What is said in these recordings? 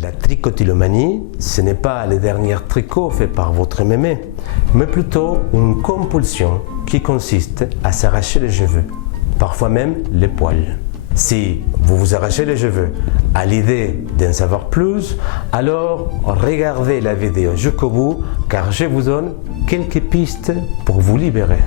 La tricotylomanie, ce n'est pas les derniers tricots faits par votre mémé, mais plutôt une compulsion qui consiste à s'arracher les cheveux, parfois même les poils. Si vous vous arrachez les cheveux à l'idée d'en savoir plus, alors regardez la vidéo jusqu'au bout car je vous donne quelques pistes pour vous libérer.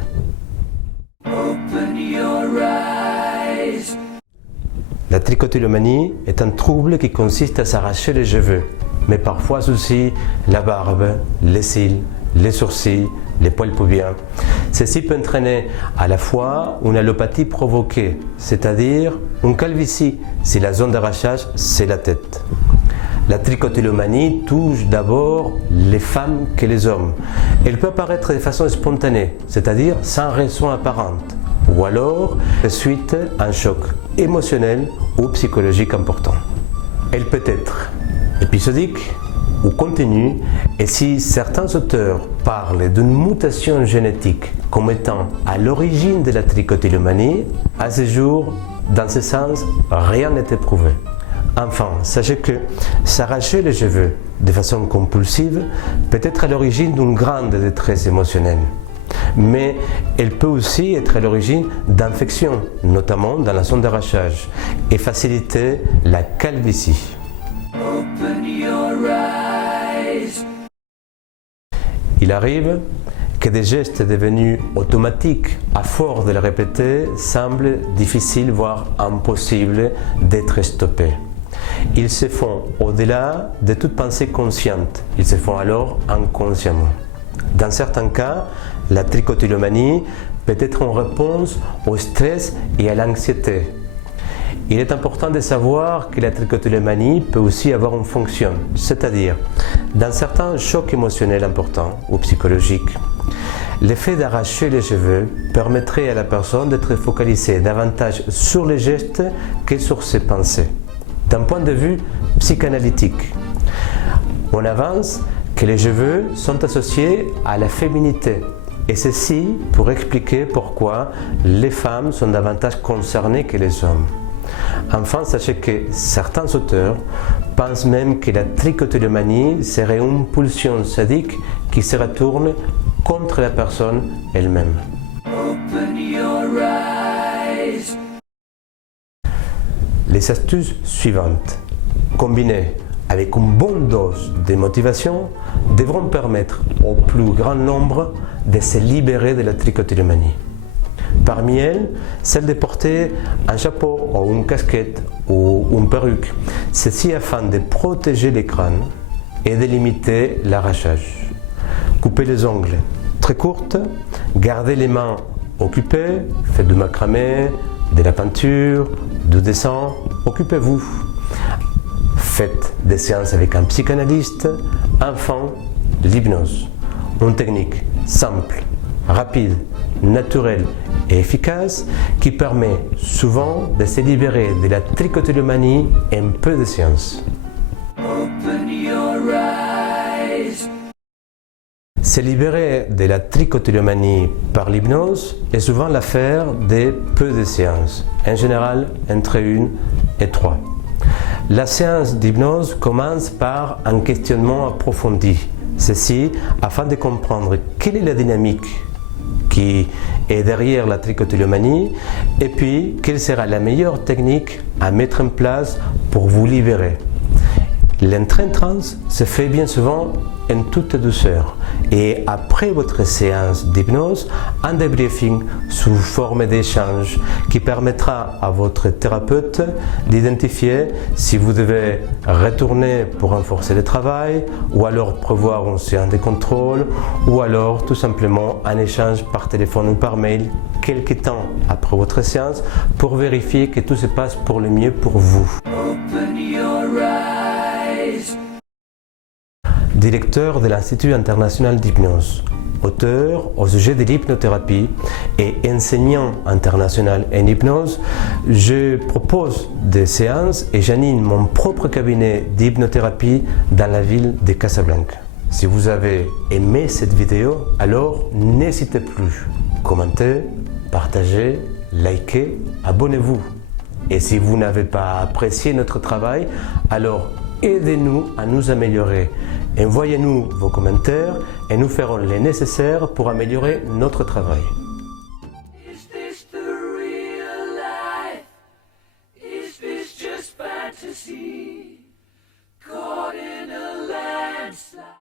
La tricotylomanie est un trouble qui consiste à s'arracher les cheveux, mais parfois aussi la barbe, les cils, les sourcils, les poils pubiens. Ceci peut entraîner à la fois une allopathie provoquée, c'est-à-dire une calvitie si la zone d'arrachage c'est la tête. La tricotylomanie touche d'abord les femmes que les hommes. Elle peut apparaître de façon spontanée, c'est-à-dire sans raison apparente, ou alors suite à un choc émotionnel ou psychologique important. Elle peut être épisodique ou continue, et si certains auteurs parlent d'une mutation génétique comme étant à l'origine de la tricotylomanie, à ce jour, dans ce sens, rien n'est éprouvé. Enfin, sachez que s'arracher les cheveux de façon compulsive peut être à l'origine d'une grande détresse émotionnelle. Mais elle peut aussi être à l'origine d'infections, notamment dans la zone d'arrachage, et faciliter la calvitie. Il arrive que des gestes devenus automatiques à force de les répéter semblent difficiles, voire impossibles d'être stoppés. Ils se font au-delà de toute pensée consciente, ils se font alors inconsciemment. Dans certains cas, la tricotylomanie peut être en réponse au stress et à l'anxiété. Il est important de savoir que la tricotylomanie peut aussi avoir une fonction, c'est-à-dire dans certains chocs émotionnels importants ou psychologiques. L'effet d'arracher les cheveux permettrait à la personne d'être focalisée davantage sur les gestes que sur ses pensées. D'un point de vue psychanalytique, on avance que les cheveux sont associés à la féminité. Et ceci pour expliquer pourquoi les femmes sont davantage concernées que les hommes. Enfin, sachez que certains auteurs pensent même que la tricotylomanie serait une pulsion sadique qui se retourne contre la personne elle-même. Les astuces suivantes, combinées avec une bonne dose de motivation, devront permettre au plus grand nombre de se libérer de la tricotylomanie. Parmi elles, celle de porter un chapeau ou une casquette ou une perruque, ceci afin de protéger les crânes et de limiter l'arrachage. Couper les ongles très courtes, garder les mains occupées, faites du macramé, de la peinture, du dessin, occupez-vous. Faites des séances avec un psychanalyste, enfin l'hypnose. Une technique simple, rapide, naturelle et efficace qui permet souvent de se libérer de la tricotylomanie en peu de séances. Se libérer de la tricotylomanie par l'hypnose est souvent l'affaire de peu de séances, en général entre 1 et 3. La séance d'hypnose commence par un questionnement approfondi, ceci afin de comprendre quelle est la dynamique qui est derrière la tricotylomanie et puis quelle sera la meilleure technique à mettre en place pour vous libérer. L'entrée en transe se fait bien souvent en toute douceur et après votre séance d'hypnose, un débriefing sous forme d'échange qui permettra à votre thérapeute d'identifier si vous devez retourner pour renforcer le travail ou alors prévoir une séance de contrôle ou alors tout simplement un échange par téléphone ou par mail quelques temps après votre séance pour vérifier que tout se passe pour le mieux pour vous. Directeur de l'Institut international d'hypnose, auteur au sujet de l'hypnothérapie et enseignant international en hypnose, je propose des séances et j'anime mon propre cabinet d'hypnothérapie dans la ville de Casablanca. Si vous avez aimé cette vidéo, alors n'hésitez plus. Commentez, partagez, likez, abonnez-vous. Et si vous n'avez pas apprécié notre travail, alors aidez-nous à nous améliorer. Envoyez-nous vos commentaires et nous ferons le nécessaire pour améliorer notre travail. Is this the real life? Is this just fantasy? Caught in a landslide.